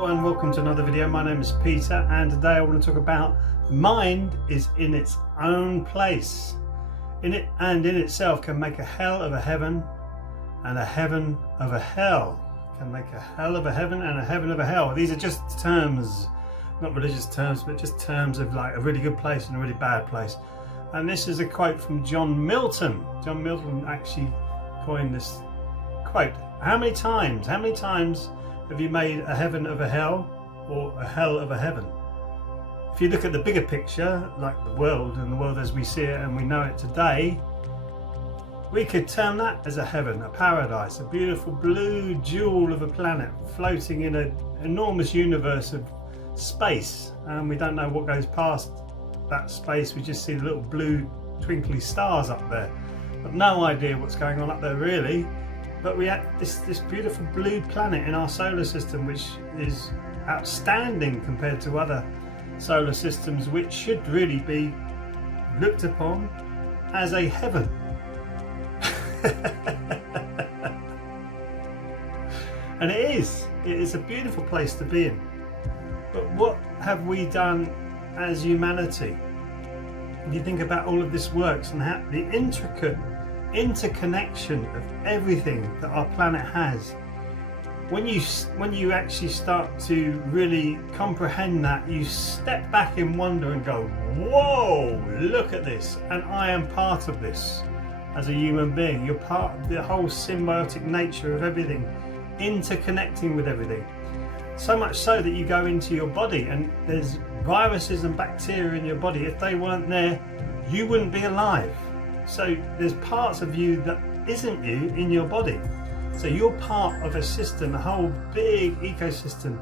Hello and welcome to another video. My name is Peter and today I want to talk about the mind is in its own place. In it and in itself can make a hell of a heaven and a heaven of a hell. Can make a hell of a heaven and a heaven of a hell. These are just terms, not religious terms, but just terms of like a really good place and a really bad place. And this is a quote from John Milton. John Milton actually coined this quote. How many times have you made a heaven of a hell or a hell of a heaven? If you look at the bigger picture, like the world and the world as we see it and we know it today, we could term that as a heaven, a paradise, a beautiful blue jewel of a planet floating in an enormous universe of space, and we don't know what goes past that space. We just see the little blue twinkly stars up there, but no idea what's going on up there really. But we have this beautiful blue planet in our solar system, which is outstanding compared to other solar systems, which should really be looked upon as a heaven. And it is a beautiful place to be in. But what have we done as humanity? If you think about all of this works and how the intricate interconnection of everything that our planet has, when you actually start to really comprehend that, you step back in wonder and go, whoa, look at this, and I am part of this as a human being. You're part of the whole symbiotic nature of everything, interconnecting with everything, so much so that you go into your body and there's viruses and bacteria in your body. If they weren't there, you wouldn't be alive. So there's parts of you that isn't you in your body. So you're part of a system, a whole big ecosystem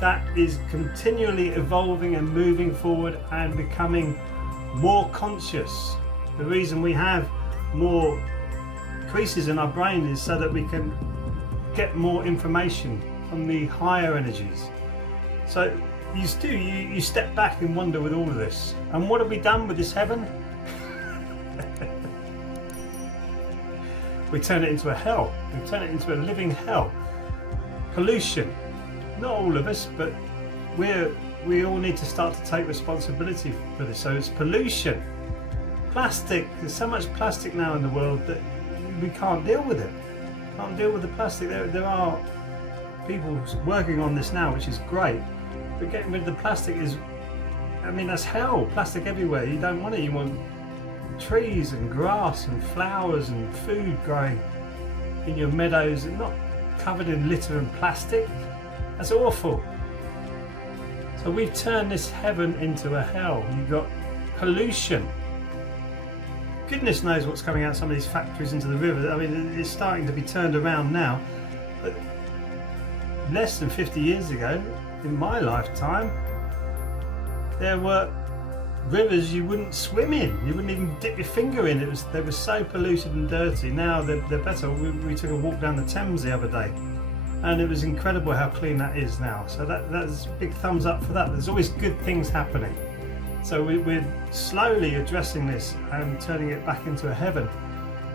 that is continually evolving and moving forward and becoming more conscious. The reason we have more creases in our brain is so that we can get more information from the higher energies. So you step back and wonder with all of this. And what have we done with this heaven? We turn it into a hell. We turn it into a living hell. Pollution. Not all of us, but we all need to start to take responsibility for this. So it's pollution. Plastic. There's so much plastic now in the world that we can't deal with it. Can't deal with the plastic. There are people working on this now, which is great. But getting rid of the plastic is, I mean, that's hell. Plastic everywhere. You don't want it. You want trees and grass and flowers and food growing in your meadows and not covered in litter and plastic. That's awful. So we've turned this heaven into a hell. You've got pollution. Goodness knows what's coming out of some of these factories into the river. I mean, it's starting to be turned around now, but less than 50 years ago, in my lifetime, there were rivers you wouldn't swim in. You wouldn't even dip your finger in. They were so polluted and dirty. Now they're better. We took a walk down the Thames the other day, and it was incredible how clean that is now. So that's a big thumbs up for that. There's always good things happening. So we're slowly addressing this and turning it back into a heaven.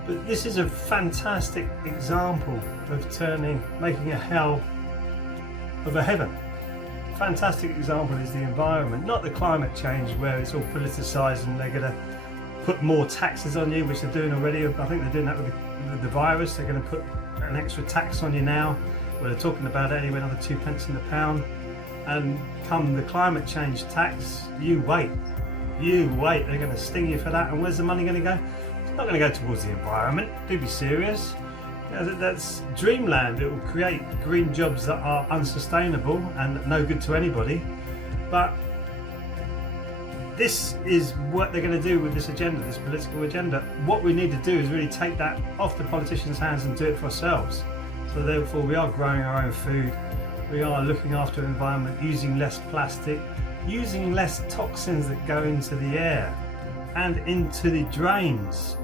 But this is a fantastic example of making a hell of a heaven. Fantastic example is the environment, not the climate change where it's all politicised and they're going to put more taxes on you, which they're doing already. I think they're doing that with the virus. They're going to put an extra tax on you now. Well, they're talking about it anyway, another 2 pence in the pound. And come the climate change tax, you wait. They're going to sting you for that. And where's the money going to go? It's not going to go towards the environment. Do be serious. That's dreamland. It will create green jobs that are unsustainable and no good to anybody. But this is what they're going to do with this agenda, this political agenda. What we need to do is really take that off the politicians' hands and do it for ourselves. So therefore we are growing our own food, we are looking after the environment, using less plastic, using less toxins that go into the air and into the drains.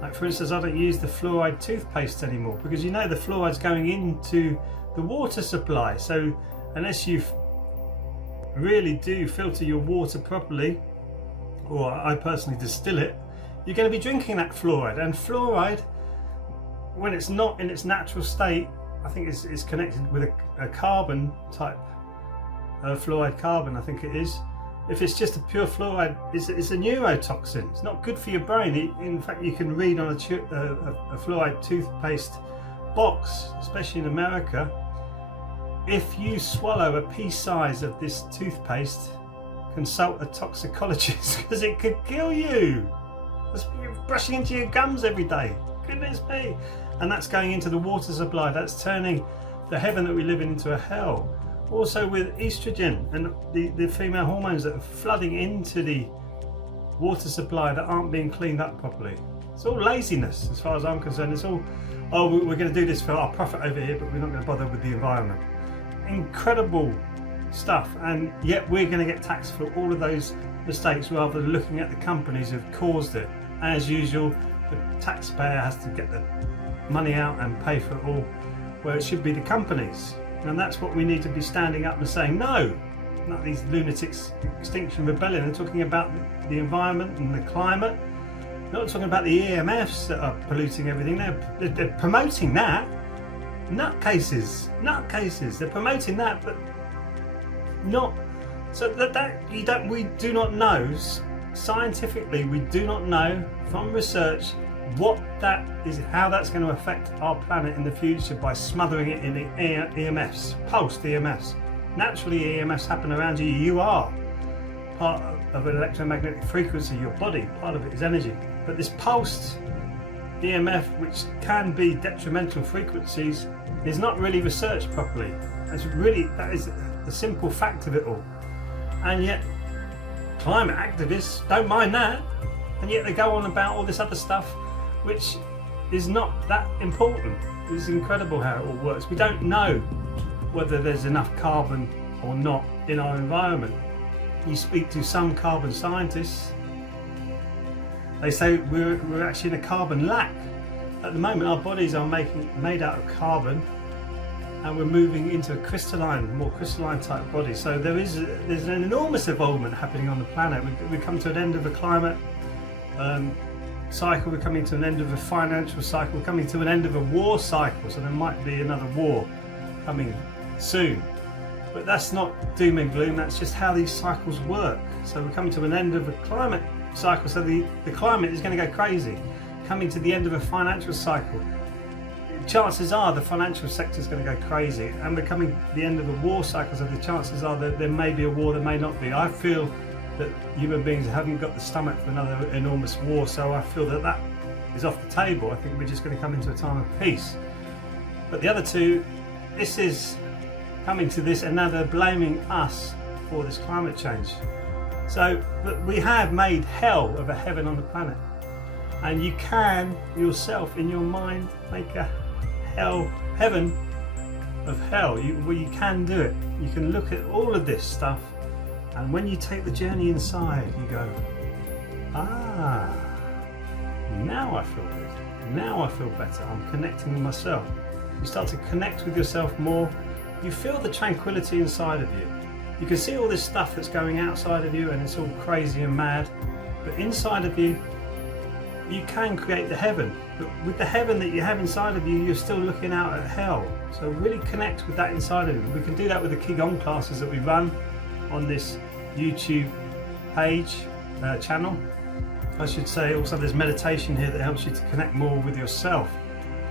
Like for instance, I don't use the fluoride toothpaste anymore because you know the fluoride's going into the water supply. So unless you really do filter your water properly, or I personally distill it, you're going to be drinking that fluoride. And fluoride, when it's not in its natural state, I think it's connected with a carbon type fluoride carbon, I think it is. If it's just a pure fluoride, it's a neurotoxin. It's not good for your brain. In fact, you can read on a fluoride toothpaste box, especially in America, if you swallow a pea size of this toothpaste, consult a toxicologist because it could kill you. You're brushing into your gums every day. Goodness me. And that's going into the water supply. That's turning the heaven that we live in into a hell. Also with estrogen and the female hormones that are flooding into the water supply that aren't being cleaned up properly. It's all laziness as far as I'm concerned. It's all, oh, we're going to do this for our profit over here, but we're not going to bother with the environment. Incredible stuff, and yet we're going to get taxed for all of those mistakes rather than looking at the companies who've caused it. As usual, the taxpayer has to get the money out and pay for it all, where it should be the companies. And that's what we need to be standing up and saying, no, not these lunatics, Extinction Rebellion. They're talking about the environment and the climate, not talking about the EMFs that are polluting everything. They're promoting that. Nutcases, they're promoting that, but not, so we do not know, scientifically, we do not know from research what that is, how that's going to affect our planet in the future by smothering it in the EMFs, pulsed EMFs. Naturally, EMFs happen around you. You are part of an electromagnetic frequency, your body, part of it is energy. But this pulsed EMF, which can be detrimental frequencies, is not really researched properly. That is the simple fact of it all. And yet, climate activists don't mind that, and yet they go on about all this other stuff, which is not that important. It's incredible how it all works. We don't know whether there's enough carbon or not in our environment. You speak to some carbon scientists, they say we're actually in a carbon lack. At the moment, our bodies are made out of carbon, and we're moving into a more crystalline type body. So there's an enormous evolvement happening on the planet. We come to an end of a climate cycle, we're coming to an end of a financial cycle, we're coming to an end of a war cycle, so there might be another war coming soon. But that's not doom and gloom, that's just how these cycles work. So we're coming to an end of a climate cycle, so the climate is going to go crazy. Coming to the end of a financial cycle, chances are the financial sector is going to go crazy, and we're coming to the end of a war cycle, so the chances are that there may be a war, there may not be. I feel that human beings haven't got the stomach for another enormous war, so I feel that is off the table. I think we're just going to come into a time of peace. But the other two, this is coming to this, and now they're blaming us for this climate change. So, but we have made hell of a heaven on the planet, and you can yourself in your mind make a heaven of hell. You can do it. You can look at all of this stuff, and when you take the journey inside, you go, ah, now I feel good. Now I feel better. I'm connecting with myself. You start to connect with yourself more. You feel the tranquility inside of you. You can see all this stuff that's going outside of you, and it's all crazy and mad, but inside of you, you can create the heaven. But with the heaven that you have inside of you, you're still looking out at hell. So really connect with that inside of you. We can do that with the Qigong classes that we run on this YouTube page, channel. I should say also there's meditation here that helps you to connect more with yourself.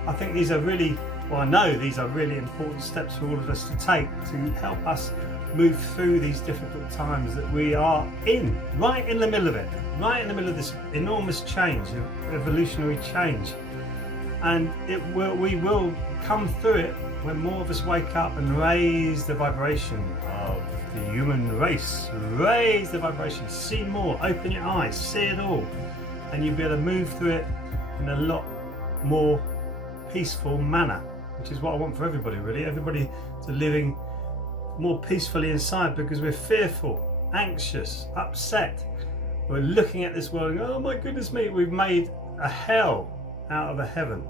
I think these are really, well, I know these are really important steps for all of us to take to help us move through these difficult times that we are in, right in the middle of it, right in the middle of this enormous change, evolutionary change. And we will come through it when more of us wake up and raise the vibration of the human race. Raise the vibration, see more, open your eyes, see it all, and you'll be able to move through it in a lot more peaceful manner, which is what I want for everybody, really. Everybody to living more peacefully inside, because we're fearful, anxious, upset. We're looking at this world and oh my goodness me, we've made a hell out of a heaven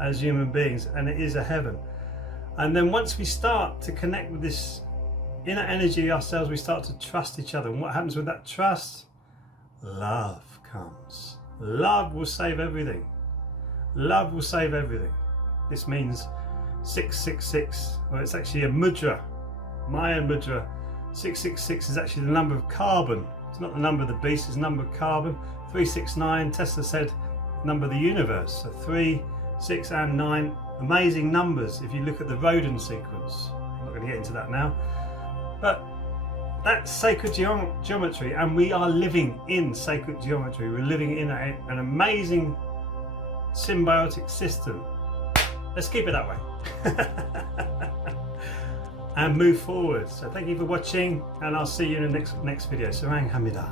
as human beings, and it is a heaven. And then once we start to connect with this inner energy ourselves, we start to trust each other. And what happens with that trust? Love comes. Love will save everything. Love will save everything. This means 666, well, it's actually a mudra, Mayan mudra, 666 is actually the number of carbon. It's not the number of the beast, it's the number of carbon. 369, Tesla said, number of the universe. So 3, 6 and 9, amazing numbers if you look at the Rodin sequence. I'm not going to get into that now. But that's sacred geometry, and we are living in sacred geometry. We're living in an amazing symbiotic system. Let's keep it that way. And move forward. So thank you for watching, and I'll see you in the next video. Sarang Hamida.